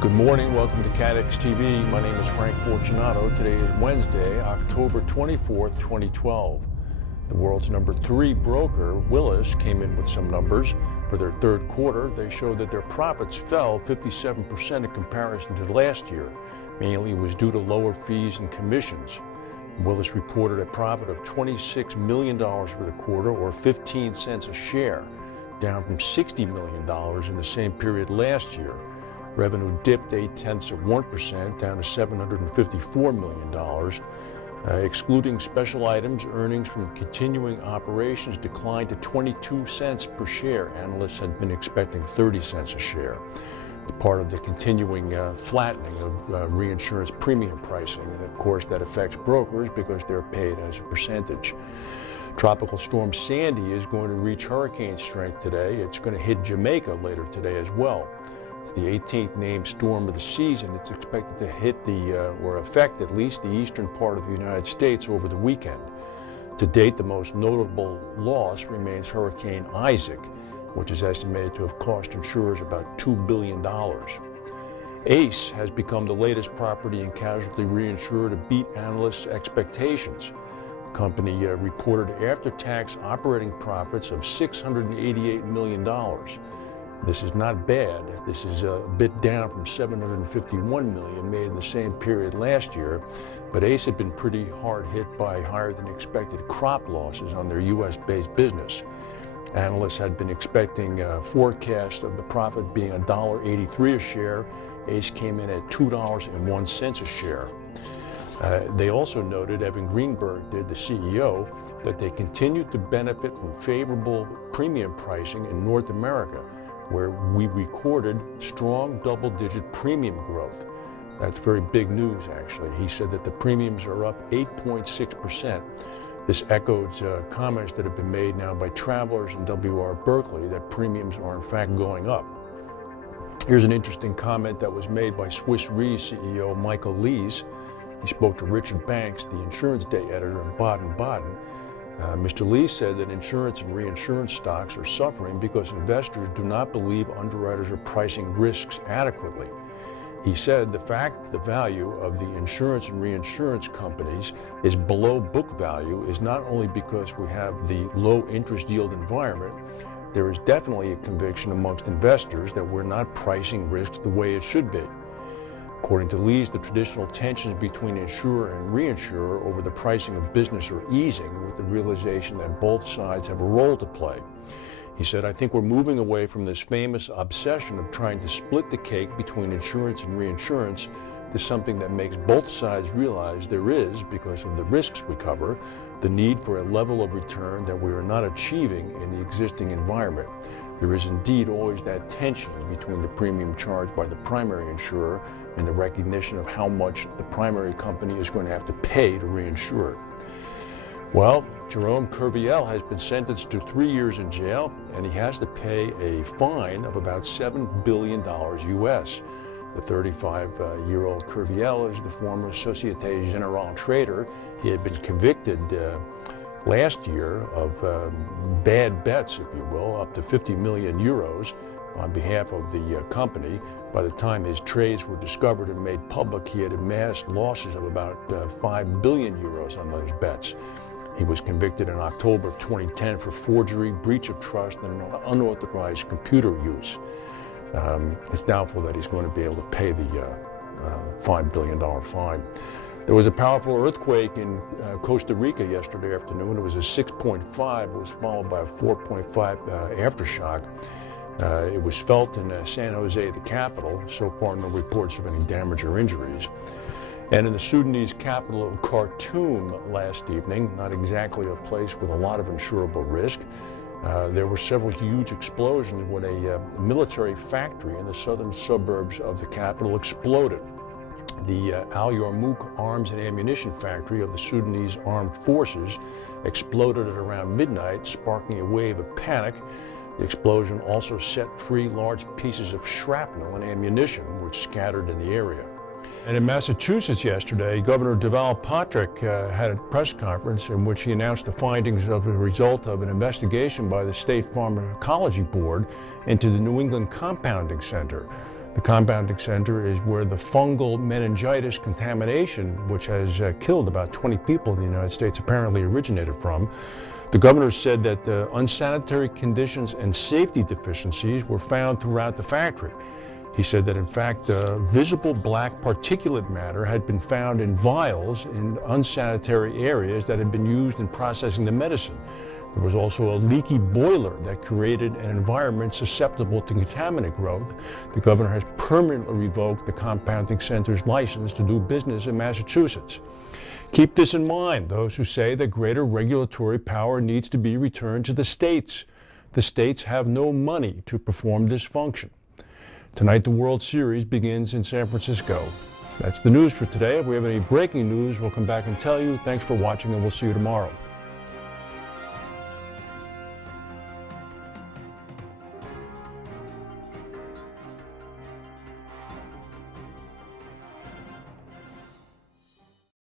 Good morning, welcome to CATEX TV. My name is Frank Fortunato. Today is Wednesday, October 24th, 2012. The world's number 3 broker, Willis, came in with some numbers. For their third quarter, they showed that their profits fell 57% in comparison to last year. Mainly it was due to lower fees and commissions. Willis reported a profit of $26 million for the quarter, or 15 cents a share, down from $60 million in the same period last year. Revenue dipped 0.8%, down to $754 million. Excluding special items, earnings from continuing operations declined to 22 cents per share. Analysts had been expecting 30 cents a share. Part of the continuing flattening of reinsurance premium pricing, and of course that affects brokers because they're paid as a percentage. Tropical storm Sandy is going to reach hurricane strength today. It's going to hit Jamaica later today as well. It's the 18th named storm of the season. It's expected to hit or affect at least the eastern part of the United States over the weekend. To date, the most notable loss remains Hurricane Isaac, which is estimated to have cost insurers about $2 billion. ACE has become the latest property and casualty reinsurer to beat analysts' expectations. The company reported after-tax operating profits of $688 million. This is not bad. This is a bit down from $751 million made in the same period last year, but ACE had been pretty hard hit by higher than expected crop losses on their U.S.-based business. Analysts had been expecting a forecast of the profit being $1.83 a share. ACE came in at $2.01 a share. They also noted, Evan Greenberg did, the CEO, that they continued to benefit from favorable premium pricing in North America, where we recorded strong double-digit premium growth. That's very big news, actually. He said that the premiums are up 8.6%. This echoes comments that have been made now by Travelers and W.R. Berkley that premiums are in fact going up. Here's an interesting comment that was made by Swiss Re's CEO Michael Lees. He spoke to Richard Banks, the Insurance Day editor in Baden-Baden. Mr. Lee said that insurance and reinsurance stocks are suffering because investors do not believe underwriters are pricing risks adequately. He said the fact the value of the insurance and reinsurance companies is below book value is not only because we have the low interest yield environment. There is definitely a conviction amongst investors that we're not pricing risks the way it should be. According to Lees, the traditional tensions between insurer and reinsurer over the pricing of business are easing with the realization that both sides have a role to play. He said, I think we're moving away from this famous obsession of trying to split the cake between insurance and reinsurance to something that makes both sides realize there is, because of the risks we cover, the need for a level of return that we are not achieving in the existing environment. There is indeed always that tension between the premium charged by the primary insurer and the recognition of how much the primary company is going to have to pay to reinsure it. Well, Jerome Kerviel has been sentenced to 3 years in jail, and he has to pay a fine of about $7 billion U.S. The 35-year-old Kerviel is the former Societe Generale trader. He had been convicted last year of bad bets, if you will, up to 50 million euros on behalf of the company. By the time his trades were discovered and made public, he had amassed losses of about 5 billion euros on those bets. He was convicted in October of 2010 for forgery, breach of trust, and unauthorized computer use. It's doubtful that he's going to be able to pay the $5 billion fine. There was a powerful earthquake in Costa Rica yesterday afternoon. It was a 6.5. It was followed by a 4.5 aftershock. It was felt in San Jose, the capital. So far, no reports of any damage or injuries. And in the Sudanese capital of Khartoum last evening, not exactly a place with a lot of insurable risk, there were several huge explosions when a military factory in the southern suburbs of the capital exploded. The Al Yarmouk Arms and Ammunition Factory of the Sudanese Armed Forces exploded at around midnight, sparking a wave of panic. The explosion also set free large pieces of shrapnel and ammunition, which scattered in the area. And in Massachusetts yesterday, Governor Deval Patrick had a press conference in which he announced the findings of a result of an investigation by the State Pharmacology Board into the New England Compounding Center. The compounding center is where the fungal meningitis contamination, which has killed about 20 people in the United States, apparently originated from. The governor said that the unsanitary conditions and safety deficiencies were found throughout the factory. He said that, in fact, visible black particulate matter had been found in vials in unsanitary areas that had been used in processing the medicine. There was also a leaky boiler that created an environment susceptible to contaminant growth. The governor has permanently revoked the compounding center's license to do business in Massachusetts. Keep this in mind, those who say that greater regulatory power needs to be returned to the states. The states have no money to perform this function. Tonight, the World Series begins in San Francisco. That's the news for today. If we have any breaking news, we'll come back and tell you. Thanks for watching, and we'll see you tomorrow.